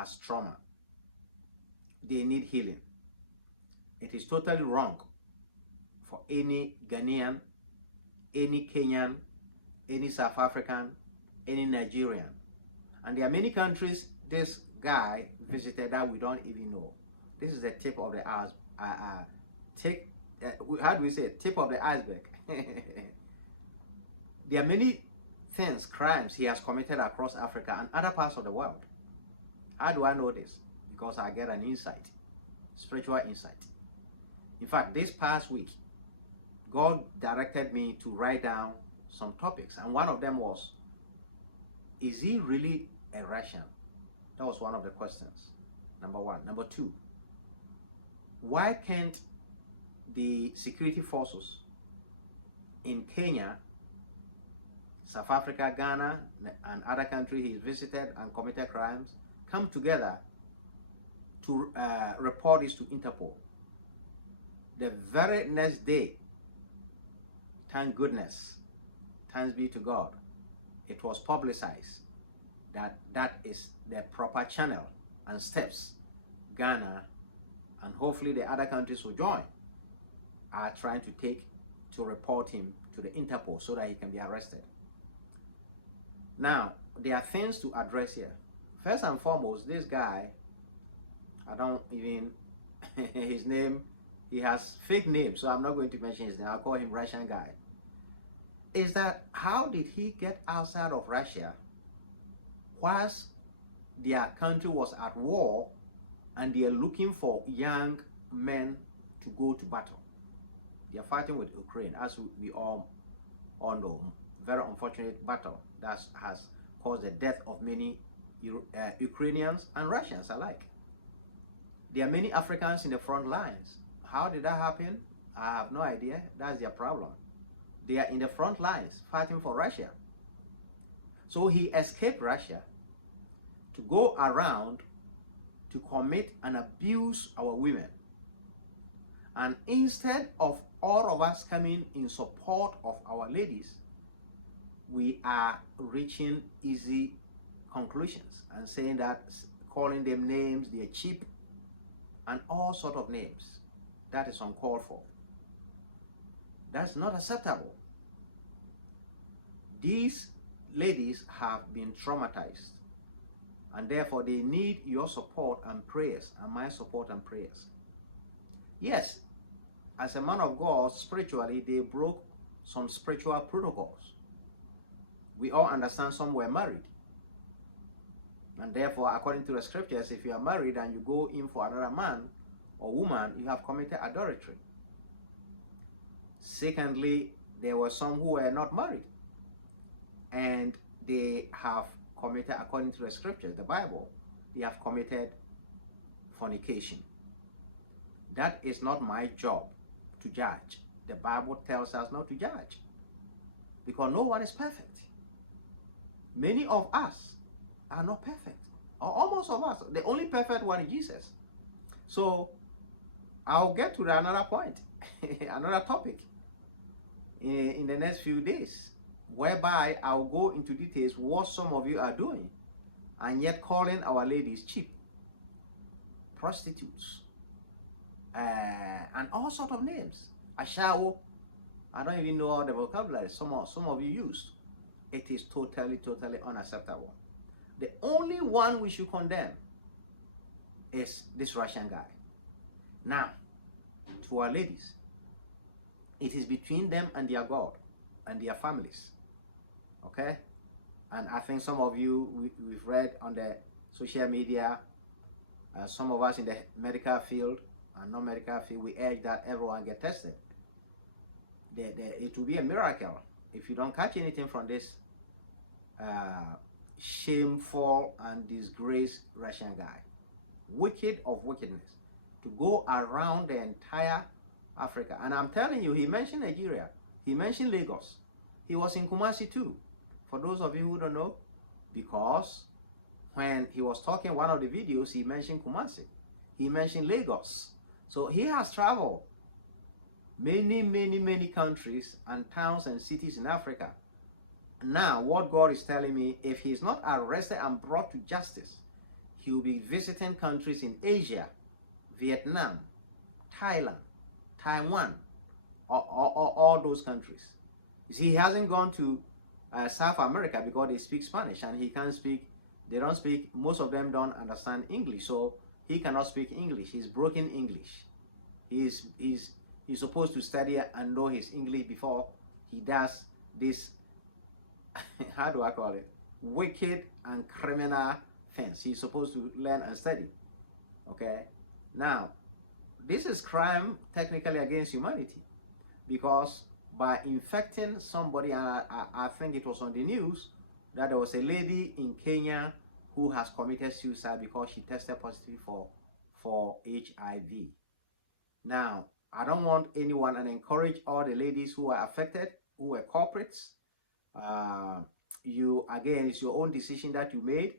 has trauma. They need healing. It is totally wrong for any Ghanaian, any Kenyan, any South African, any Nigerian. And there are many countries this guy visited that we don't even know. This is the tip of the iceberg. How do we say it? Tip of the iceberg. There are many things, crimes he has committed across Africa and other parts of the world. How do I know this? Because I get an insight, spiritual insight. In fact, this past week, God directed me to write down some topics, and one of them was, is he really a Russian? That was one of the questions. Number one. Number two, why can't the security forces in Kenya, South Africa, Ghana, and other countries he's visited and committed crimes come together to report this to Interpol? The very next day, thank goodness, thanks be to God, it was publicized that that is the proper channel and steps Ghana and hopefully the other countries will join are trying to take to report him to the Interpol so that he can be arrested. Now, there are things to address here. First and foremost, this guy, I don't even, his name, he has fake name, so I'm not going to mention his name. I'll call him Russian Guy. Is that how did he get outside of Russia whilst their country was at war and they are looking for young men to go to battle? They are fighting with Ukraine, as we all know. Very unfortunate battle that has caused the death of many Ukrainians and Russians alike. There are many Africans in the front lines. How did that happen? I have no idea. That's their problem. They are in the front lines fighting for Russia. So he escaped Russia to go around to commit and abuse our women. And instead of all of us coming in support of our ladies, we are reaching easy conclusions and saying that, calling them names, they're cheap, and all sort of names. That is uncalled for. That's not acceptable. These ladies have been traumatized, and therefore they need your support and prayers, and my support and prayers. Yes, as a man of God, spiritually, they broke some spiritual protocols. We all understand some were married. And therefore, according to the scriptures, if you are married and you go in for another man or woman, you have committed adultery. Secondly, there were some who were not married, and they have committed, according to the scriptures, the Bible, they have committed fornication. That is not my job to judge. The Bible tells us not to judge, because no one is perfect. Many of us are not perfect, or almost of us. The only perfect one is Jesus. So I'll get to another point, another topic in the next few days, whereby I'll go into details what some of you are doing, and yet calling our ladies cheap, prostitutes, and all sort of names. Ashao, I don't even know all the vocabulary some of you use. It is totally unacceptable. The only one we should condemn is this Russian guy. Now, to our ladies, it is between them and their God and their families. Okay? And I think some of you, we've read on the social media, some of us in the medical field and non-medical field, we urge that everyone get tested. It will be a miracle if you don't catch anything from this shameful and disgraced Russian guy. Wicked of wickedness. To go around the entire Africa. And I'm telling you, he mentioned Nigeria. He mentioned Lagos. He was in Kumasi too. For those of you who don't know, because when he was talking one of the videos, he mentioned Kumasi. He mentioned Lagos. So he has traveled many countries and towns and cities in Africa. Now, what God is telling me, if he's not arrested and brought to justice, he will be visiting countries in Asia, Vietnam, Thailand, Taiwan, all those countries. You see, he hasn't gone to South America because they speak Spanish and he can't speak, they don't speak, most of them don't understand English, so he cannot speak English. He's broken English. He's supposed to study and know his English before he does this, how do I call it, wicked and criminal things. He's supposed to learn and study. Okay? Now, this is crime technically against humanity, because by infecting somebody, and I think it was on the news that there was a lady in Kenya who has committed suicide because she tested positive for HIV. Now, I don't want anyone, and encourage all the ladies who are affected, who were culprits. You, again, it's your own decision that you made.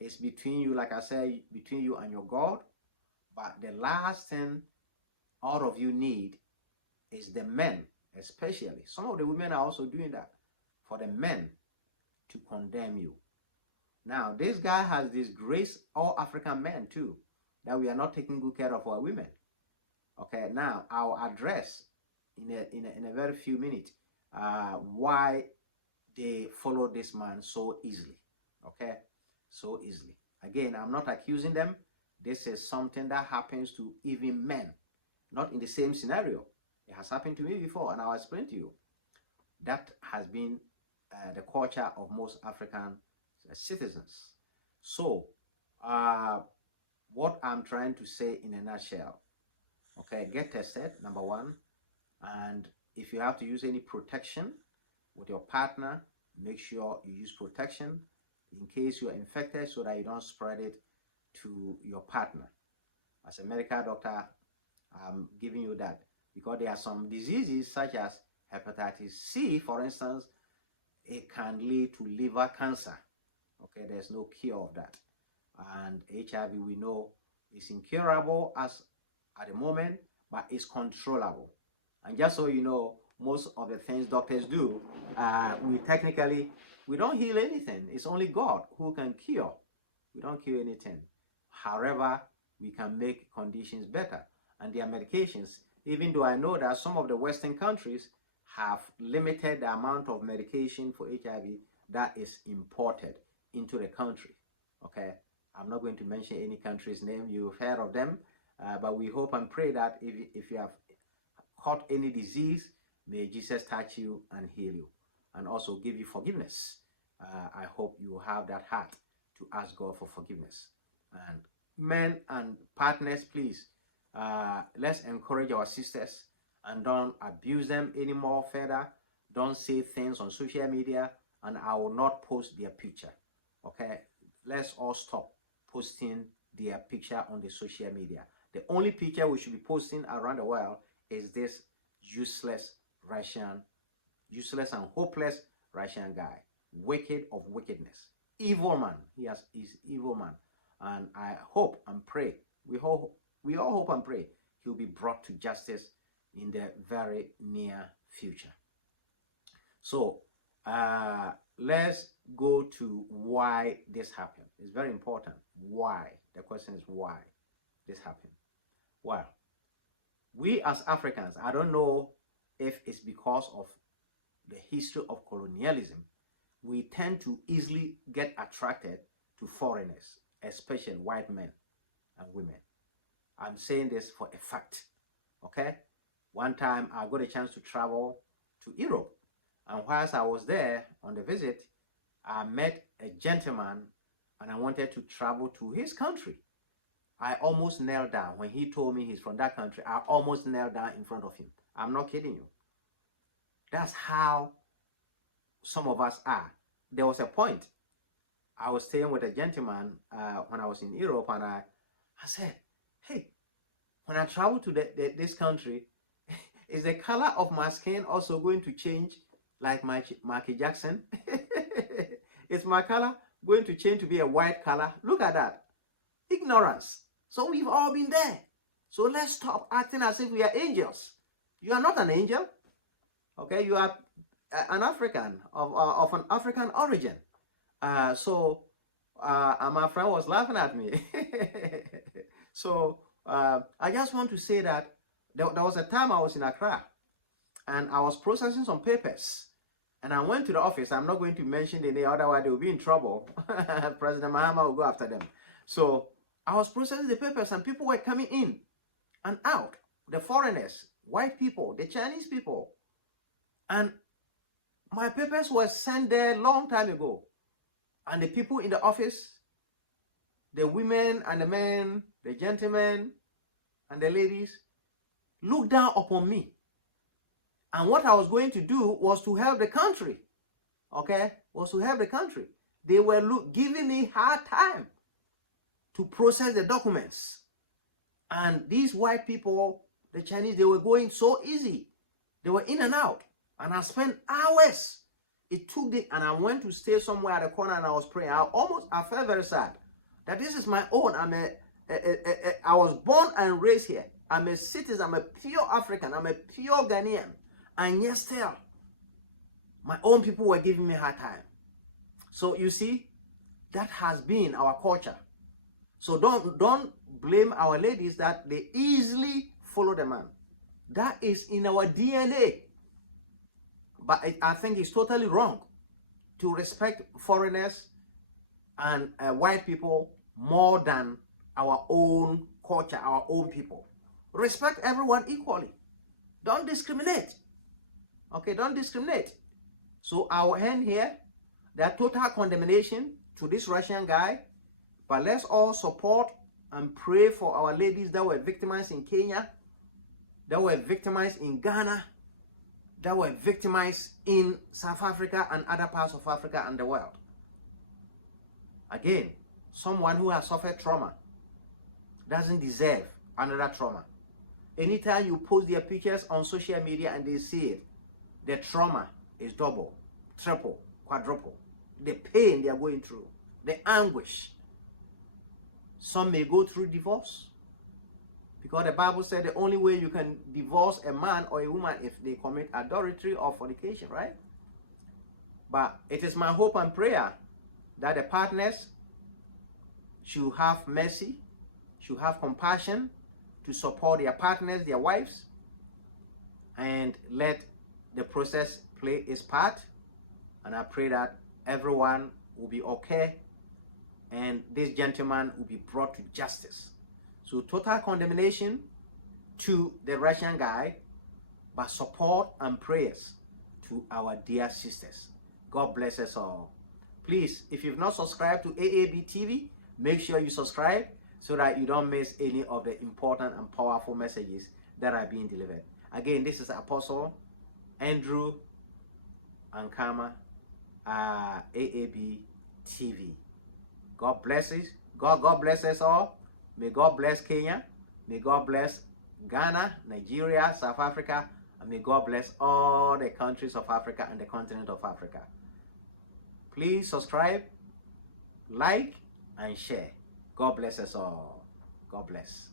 It's between you, like I said, between you and your God. But the last thing all of you need is the men, especially. Some of the women are also doing that, for the men to condemn you. Now, this guy has disgraced all African men too, that we are not taking good care of our women. Okay, now I'll address in a very few minutes why they follow this man so easily. Okay, so easily. Again, I'm not accusing them. This is something that happens to even men, not in the same scenario. It has happened to me before, and I'll explain to you. That has been the culture of most African citizens. So, what I'm trying to say in a nutshell, okay, get tested, number one, and if you have to use any protection with your partner, make sure you use protection in case you're infected so that you don't spread it to your partner. As a medical doctor, I'm giving you that, because there are some diseases such as hepatitis C, for instance. It can lead to liver cancer. Okay, there's no cure of that. And HIV, we know, is incurable as at the moment, but it's controllable. And just so you know, most of the things doctors do, we don't heal anything. It's only God who can cure. We don't cure anything. However, we can make conditions better. And there are medications, even though I know that some of the Western countries have limited the amount of medication for HIV that is imported into the country. Okay, I'm not going to mention any country's name. You've heard of them, but we hope and pray that if you have caught any disease, may Jesus touch you and heal you, and also give you forgiveness. I hope you have that heart to ask God for forgiveness. And men and partners, please, let's encourage our sisters and don't abuse them anymore further. Don't say things on social media, and I will not post their picture. Okay, let's all stop posting their picture on the social media. The only picture we should be posting around the world is this useless and hopeless Russian guy, wicked of wickedness, evil man. He's evil man, and I hope and pray, we all hope and pray he'll be brought to justice in the very near future. So let's go to why this happened. It's very important. Why? The question is why this happened. Well, we as Africans, I don't know if it's because of the history of colonialism, we tend to easily get attracted to foreigners, especially white men and women. I'm saying this for a fact. Okay? One time I got a chance to travel to Europe, and whilst I was there on the visit, I met a gentleman and I wanted to travel to his country. I almost knelt down when he told me he's from that country. I almost knelt down in front of him. I'm not kidding you. That's how some of us are. There was a point I was staying with a gentleman when I was in Europe, and I said, hey, when I travel to this country, is the color of my skin also going to change like Michael Jackson? Is my color going to change to be a white color? Look at that. Ignorance. So we've all been there. So let's stop acting as if we are angels. You are not an angel. Okay, you are an African of an African origin. So and my friend was laughing at me. So I just want to say that there was a time I was in Accra and I was processing some papers. And I went to the office. I'm not going to mention the name, otherwise they will be in trouble. President Mahama will go after them. So I was processing the papers and people were coming in and out. The foreigners, white people, the Chinese people. And my papers were sent there a long time ago. And the people in the office, the women and the men, the gentlemen and the ladies, looked down upon me. And what I was going to do was to help the country. Okay? Was to help the country. They were giving me hard time to process the documents. And these white people, the Chinese, they were going so easy. They were in and out. And I spent hours. It took and I went to stay somewhere at the corner and I was praying. I felt very sad that this is my own. I was born and raised here. I'm a citizen. I'm a pure African. I'm a pure Ghanaian. And yet still, my own people were giving me a hard time. So you see, that has been our culture. So don't blame our ladies that they easily follow the man. That is in our DNA. But I think it's totally wrong to respect foreigners and white people more than our own culture, our own people. Respect everyone equally. Don't discriminate. Okay, don't discriminate. So our end here, that total condemnation to this Russian guy, but let's all support and pray for our ladies that were victimized in Kenya, that were victimized in Ghana, that were victimized in South Africa and other parts of Africa and the world. Again, someone who has suffered trauma doesn't deserve another trauma. Anytime you post their pictures on social media and they see it, the trauma is double, triple, quadruple. The pain they are going through, the anguish. Some may go through divorce, because the Bible said the only way you can divorce a man or a woman if they commit adultery or fornication, right? But it is my hope and prayer that the partners should have mercy, should have compassion to support their partners, their wives, and let the process play its part. And I pray that everyone will be okay and this gentleman will be brought to justice. So total condemnation to the Russian guy, but support and prayers to our dear sisters. God bless us all. Please, if you've not subscribed to AAB TV, make sure you subscribe so that you don't miss any of the important and powerful messages that are being delivered. Again, this is Apostle Andrew Ankamah, AAB TV. God bless us. God bless us all. May God bless Kenya. May God bless Ghana, Nigeria, South Africa, and may God bless all the countries of Africa and the continent of Africa. Please subscribe, like, and share. God bless us all. God bless.